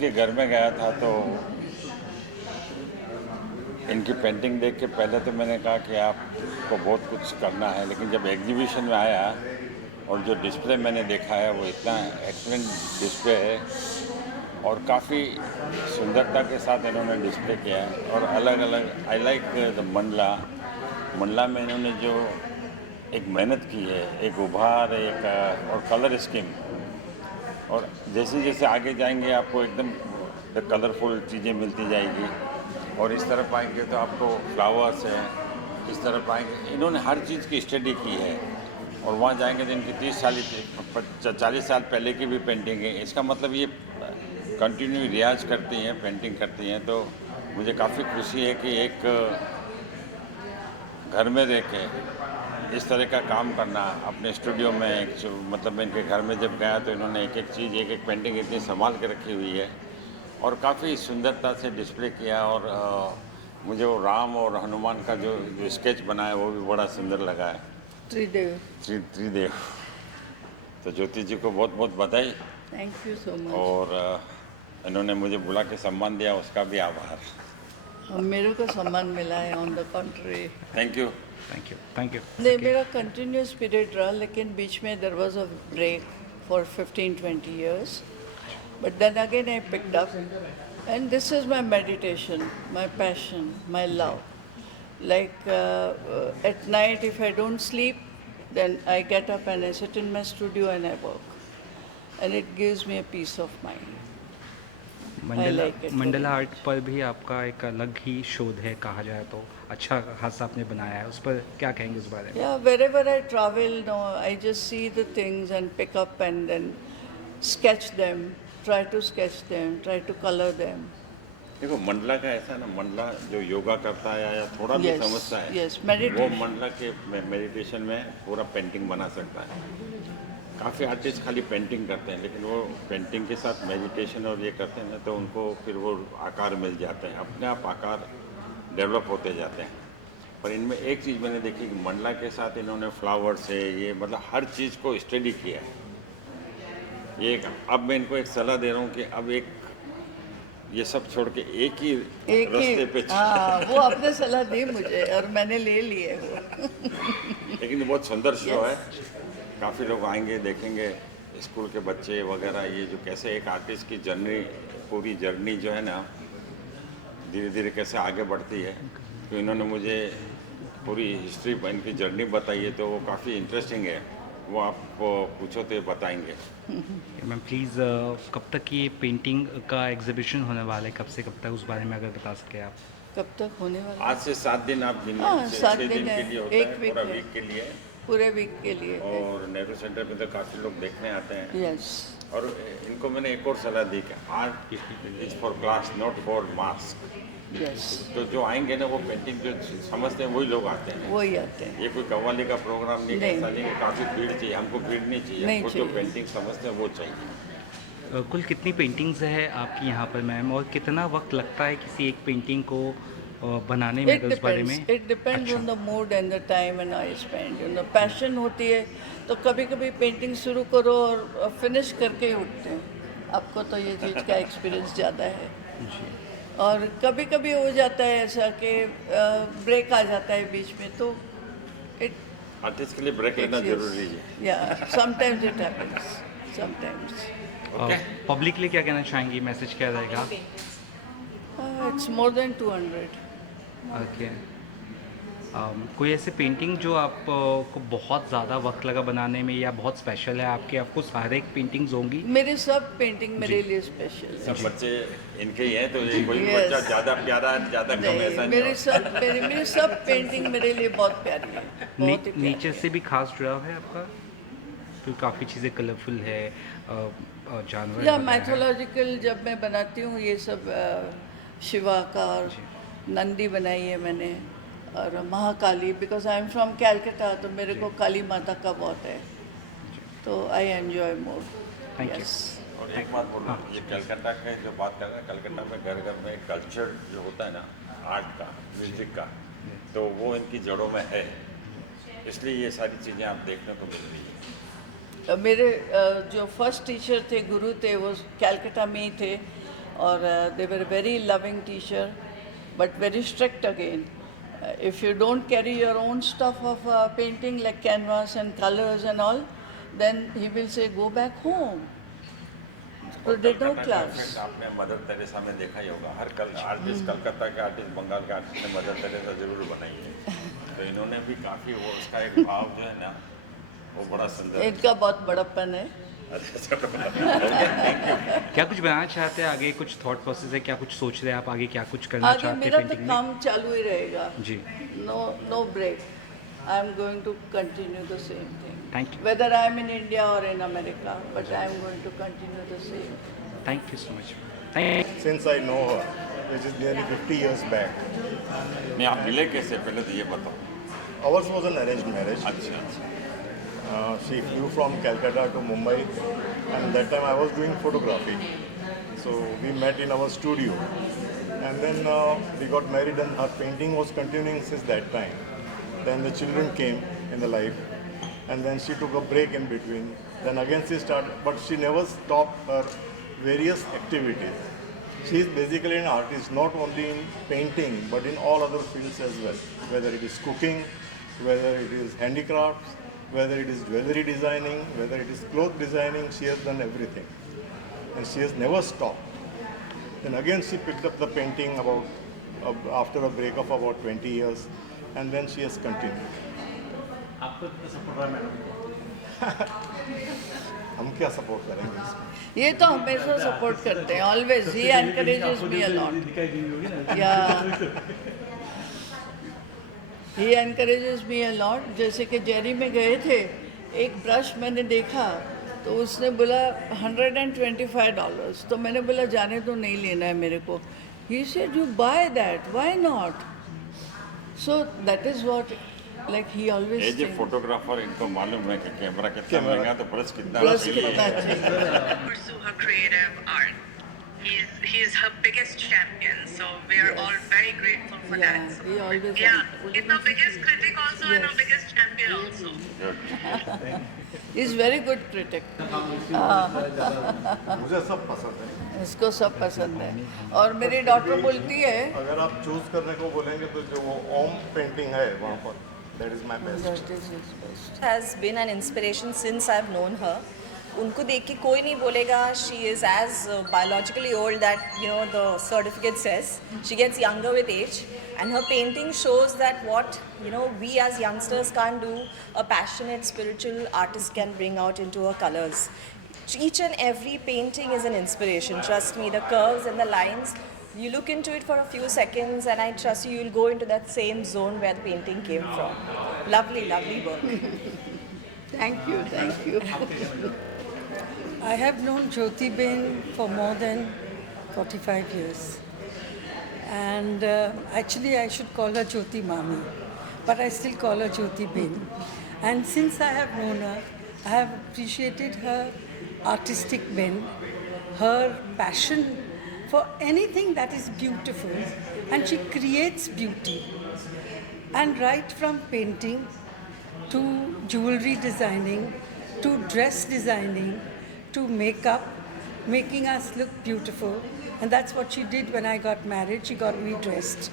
के घर में गया था तो इनकी पेंटिंग देख के पहले तो मैंने कहा कि आपको बहुत कुछ करना है, लेकिन जब एग्जीबिशन में आया और जो डिस्प्ले मैंने देखा है वो इतना एक्सलेंट डिस्प्ले है और काफ़ी सुंदरता के साथ इन्होंने डिस्प्ले किया है। और अलग अलग I like the Mandla. Mandla में इन्होंने जो एक मेहनत की है, एक उभार, एक और कलर स्कीम, और जैसे जैसे आगे जाएंगे आपको एकदम कलरफुल चीज़ें मिलती जाएगी। और इस तरफ आएंगे तो आपको फ्लावर्स हैं, इस तरफ आएंगे इन्होंने हर चीज़ की स्टडी की है। और वहाँ जाएंगे तो इनकी 40 साल पहले की भी पेंटिंग है। इसका मतलब ये कंटिन्यू रियाज करती हैं, पेंटिंग करती हैं। तो मुझे काफ़ी खुशी है कि एक घर में रह के इस तरह का काम करना अपने स्टूडियो में मतलब मैं इनके घर में जब गया तो इन्होंने एक एक चीज़, एक एक पेंटिंग इतनी संभाल के रखी हुई है और काफ़ी सुंदरता से डिस्प्ले किया। और मुझे वो राम और हनुमान का जो स्केच बना है वो भी बड़ा सुंदर लगा है। त्रिदेव। त्रिदेव। तो ज्योति जी को बहुत बहुत बधाई। Thank you so much. और इन्होंने मुझे बुला के सम्मान दिया, उसका भी आभार। मेरे को सम्मान मिला है, on the country. Thank you. Thank you, thank you. नहीं, मेरा कंटिन्यूस पीरियड रहा, लेकिन बीच में there was a break for 15-20 years, but then again I picked up, and this is my meditation, my passion, my love. Like at night if I don't sleep, then I get up and I sit in my studio and I work, and it gives me a peace of mind. Mandla like it Mandla art पर भी आपका एक अलग ही शोध है, कहा जाए तो अच्छा खासा आपने बनाया है, उस पर क्या कहेंगे उस बारे में? Yeah, wherever I travel, no, I just see the things and pick up and then sketch them, try to sketch them, try to color them. देखो मंडला का ऐसा ना, मंडला जो योगा करता है या थोड़ा भी Yes, समझता है, yes, वो meditation. मंडला के मेडिटेशन में पूरा पेंटिंग बना सकता है। काफ़ी आर्टिस्ट खाली पेंटिंग करते हैं, लेकिन वो पेंटिंग के साथ मेडिटेशन और ये करते हैं ना, तो उनको फिर वो आकार मिल जाते हैं, अपने आप आकार डेवलप होते जाते हैं। पर इनमें एक चीज़ मैंने देखी कि मंडला के साथ इन्होंने फ्लावर्स है, ये मतलब हर चीज़ को स्टडी किया है। ये अब मैं इनको एक सलाह दे रहा हूँ कि अब एक ये सब छोड़ के एक ही रास्ते पे हाँ, वो आपने सलाह दी मुझे और मैंने ले ली है वो। लेकिन ये बहुत सुंदर शो है। काफ़ी लोग आएंगे, देखेंगे, स्कूल के बच्चे वगैरह, ये जो कैसे एक आर्टिस्ट की जर्नी, पूरी जर्नी जो है ना धीरे धीरे कैसे आगे बढ़ती है। तो इन्होंने मुझे पूरी हिस्ट्री इनकी जर्नी बताई है, तो वो काफ़ी इंटरेस्टिंग है। वो आपको पूछो तो ये बताएंगे। मैम प्लीज़ कब तक ये पेंटिंग का एग्जीबिशन होने वाला है, कब से कब तक, उस बारे में अगर बता सके आप? कब तक होने वाला? आज से 7 दिन आप गिनिए। हाँ, 7 6 दिन दिन के है, लिए होता एक है, वीक पूरा है। वीक के लिए। पूरे वीक के लिए। और नेहरू सेंटर में तो काफ़ी लोग देखने आते हैं। यस। और इनको मैंने एक और सलाह दी कि art is for class, not for mask. Yes, तो जो आएंगे ना वो पेंटिंग जो समझते हैं वही लोग आते हैं। वही आते हैं। ये कोई कव्वाली का प्रोग्राम नहीं, नहीं। ऐसा नहीं कि काफ़ी भीड़ चाहिए। हमको भीड़ नहीं चाहिए, नहीं हमको जो चाहिए। पेंटिंग समझते हैं वो चाहिए। कुल कितनी पेंटिंग्स है आपकी यहाँ पर मैम, और कितना वक्त लगता है किसी एक पेंटिंग को बनाने में, It अगर उस बारे depends. में? It depends on अच्छा। the mood and the time and I spend. You know, passion होती है तो कभी कभी पेंटिंग शुरू करो और फिनिश करके ही उठते हैं। आपको तो ये चीज़ का एक्सपीरियंस ज़्यादा है। जी। और कभी कभी हो जाता है ऐसा कि ब्रेक आ जाता है बीच में, तो इट आर्टिस्ट के लिए ब्रेक लेना जरूरी है। या sometimes it happens, sometimes. Public के लिए क्या कहना चाहेंगी, मैसेज क्या रहेगा? It's more than 200। ओके। कोई ऐसे पेंटिंग जो आपको बहुत ज़्यादा वक्त लगा बनाने में या बहुत स्पेशल है आपके? आपको हर एक पेंटिंग्स होंगी? मेरे सब पेंटिंग मेरे लिए स्पेशल है। सब बच्चे इनके ही हैं, तो ये कोई भी Yes. बच्चा ज़्यादा प्यारा, ज़्यादा कम नहीं, ऐसा नहीं मेरी होता। मेरी सब पेंटिंग मेरे लिए बहुत प्यारी है, बहुत ही प्यारी नेचर है। से भी खास जुड़ाव है आपका? तो काफ़ी चीज़ें कलरफुल है, जानवर या वगैरह है। मैथोलॉजिकल जब मैं बनाती हूँ ये सब, शिवा का और नंदी बनाई है मैंने, और Mahakali, because I am from Calcutta, तो मेरे को काली माता का बहुत है, तो I enjoy more. Thank you. और एक बात बोलूँ, ये कलकत्ता के जो बात कर रहे हैं, कलकत्ता में घर घर में कल्चर जो होता है ना, आर्ट का, म्यूजिक का, तो वो इनकी जड़ों में है, इसलिए ये सारी चीज़ें आप देखने को मिल रही है। मेरे जो फर्स्ट टीचर थे, गुरु थे, वो कैलकाटा में ही थे, or they were a very loving teacher, but very strict again. If you don't carry your own stuff of painting like canvas and colors and all, then he will say, go back home. So they no class. Effect आपने mother Teresa में देखा ही होगा। हर artist, Calcutta के artist, Bengal के artist ने mother Teresa जरूर बनाई है। तो इन्होंने भी काफ़ी वो उसका एक भाव जो है ना वो बड़ा सुंदर है। इनका बहुत बड़प्पन है। क्या कुछ बनाना चाहते हैं आगे? कुछ थॉट प्रोसेस है? क्या कुछ सोच रहे हैं आप आगे? क्या कुछ करना आगे चाहते हैं मेरा तो पेंटिंग में? काम चालू ही रहेगा। जी, No break. I am going to continue the same thing. Thank you. Whether I am in India or in America, but I am going to continue the same. Thank you so much. Thank Since I know her, which is nearly 50 years back. नहीं, आप मिले कैसे पहले तो ये बताओ। Ours was an arranged marriage. अच्छा, She flew from Calcutta to Mumbai, and that time I was doing photography. So we met in our studio, and then we got married, and her painting was continuing since that time. Then the children came in the life, and then she took a break in between. Then again she started, but she never stopped her various activities. She is basically an artist, not only in painting, but in all other fields as well. Whether it is cooking, whether it is handicrafts, whether it is jewelry designing, whether it is cloth designing, she has done everything. And she has never stopped. Then again she picked up the painting after a break of about 20 years, and then she has continued. आपको कितना support रहा madam? हम क्या support करेंगे इसमें? ये तो हमेशा सपोर्ट करते हैं, always he encourages me a lot. दिखाई दी होगी ना? या ही एनकरेजेस मी अ लॉट। जैसे कि जेरी में गए थे, एक ब्रश मैंने देखा तो उसने बोला $125, तो मैंने बोला जाने तो नहीं लेना है मेरे को। He said you buy that, why not? So that is what like he always as a photographer इनको मालूम है कि कैमरा कितना महंगा तो ब्रश कितना प्लस चाहिए। कितना चाहिए। pursue her creative art. He is her biggest champion, so we are all very grateful for Yeah, that. he always Yeah, has- he's our biggest critic also and our Yes. biggest champion also. He is very good critic. मुझे सब पसंद है। इसको सब पसंद है। और मेरी डॉटर बोलती है अगर आप चूज करने को बोलेंगे तो जो वो ओम पेंटिंग है वहाँ पर, that is my best. that is his best. has been an inspiration since I've known her. उनको देख के कोई नहीं बोलेगा she is as biologically old that the certificate says. She gets younger with age, and her painting shows that what we as youngsters can't do, a passionate spiritual artist can bring out into her colors. Each and every painting is an inspiration. Trust me, the curves and the lines. You look into it for a few seconds, and I trust you'll go into that same zone where the painting came from. Lovely, lovely work. Thank you, thank you. I have known Jyoti Ben for more than 45 years. And actually, I should call her Jyoti Mami, but I still call her Jyoti Ben. And since I have known her, I have appreciated her artistic bent, her passion for anything that is beautiful, and she creates beauty. And right from painting to jewelry designing, to dress designing, to makeup, making us look beautiful. And that's what she did when I got married. She got me dressed.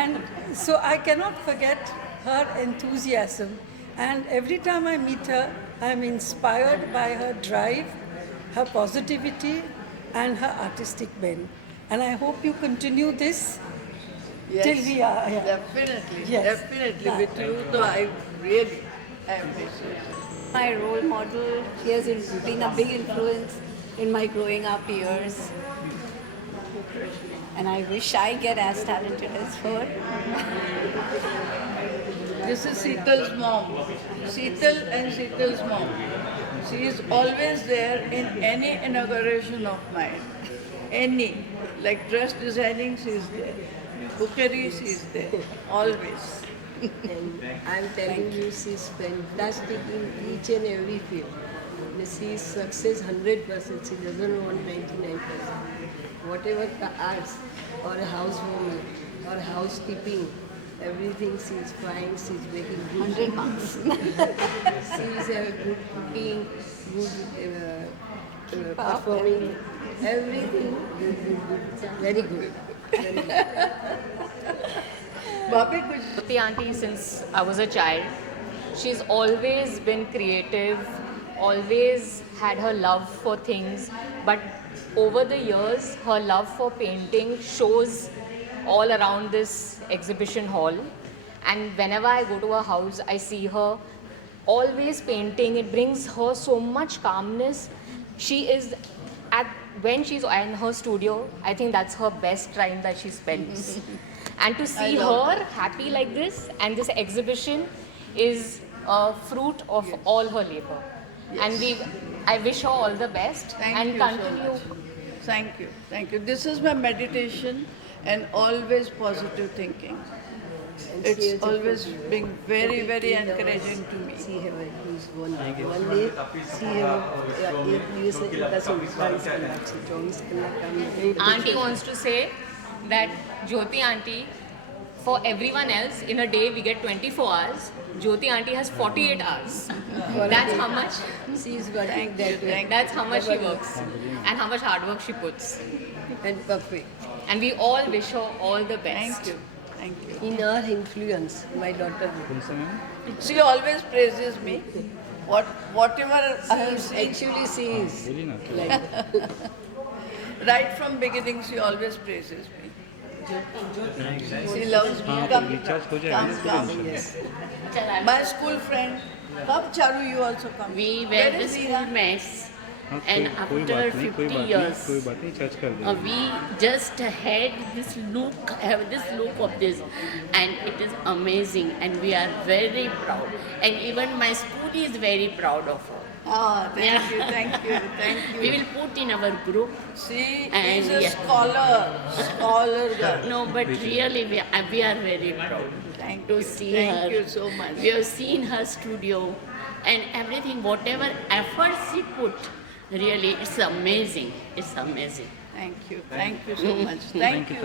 And so I cannot forget her enthusiasm. And every time I meet her, I'm inspired by her drive, her positivity, and her artistic bent. And I hope you continue this Yes, till we are. Yeah. Definitely, Yes. definitely. With you, so I really appreciate it. My role model, she has been a big influence in my growing up years. And I wish I get as talented as her. This is Seetal's mom. Seetal and Seetal's mom. She is always there in any inauguration of mine. Any. Like dress designing, she is there. Cookery, she is there. Always. And I'm telling you, she's fantastic in each and every field. She is success 100%. She doesn't want 99%. Whatever the arts or housewoman or housekeeping, everything she's trying, she's making good. 100 marks. She's a good cooking, good performing. Everything very good. भाभी कुछ Jyoti auntie, since I was a child, she's always been creative, always had her love for things, but over the years, her love for painting shows all around this exhibition hall. And whenever I go to her house, I see her always painting. It brings her so much calmness. She is when she's in her studio, I think that's her best time that she spends. And to see her happy like this, and this exhibition is a fruit of all her labor. And I wish her all the best Thank and you so continue. much. Thank you. This is my meditation and always positive thinking. And she has It's a always photo. been very, very 15 hours. encouraging to me. See her use one day. See her एक दिवस इनका से 22 कलाक से 24 कलाक काम नहीं Auntie wants to say that Jyoti auntie, for everyone else, in a day we get 24 hours. Jyoti auntie has 48 hours. That's how much. She is working that way. That's how much she works, and how much hard work she puts. And perfect. And we all wish her all the best. Thank you. In her influence, my daughter. She always praises me. Whatever I have seen, Actually, she is like right from beginning, she always praises me. She loves me. Come. yes. My school friend. Come, Charu, you also come. We Where were the is school Veera? mates, and after 50 years, we just had this look, have this look of this, and it is amazing, and we are very proud. And even my school is very proud of her. Ah, thank you. We will put in our group. She And is a yeah. scholar girl. No, but really we are very proud Thank to you. see Thank her. you so much. We have seen her studio and everything, whatever effort she put, really, it's amazing. It's amazing. Thank you so much. Thank you.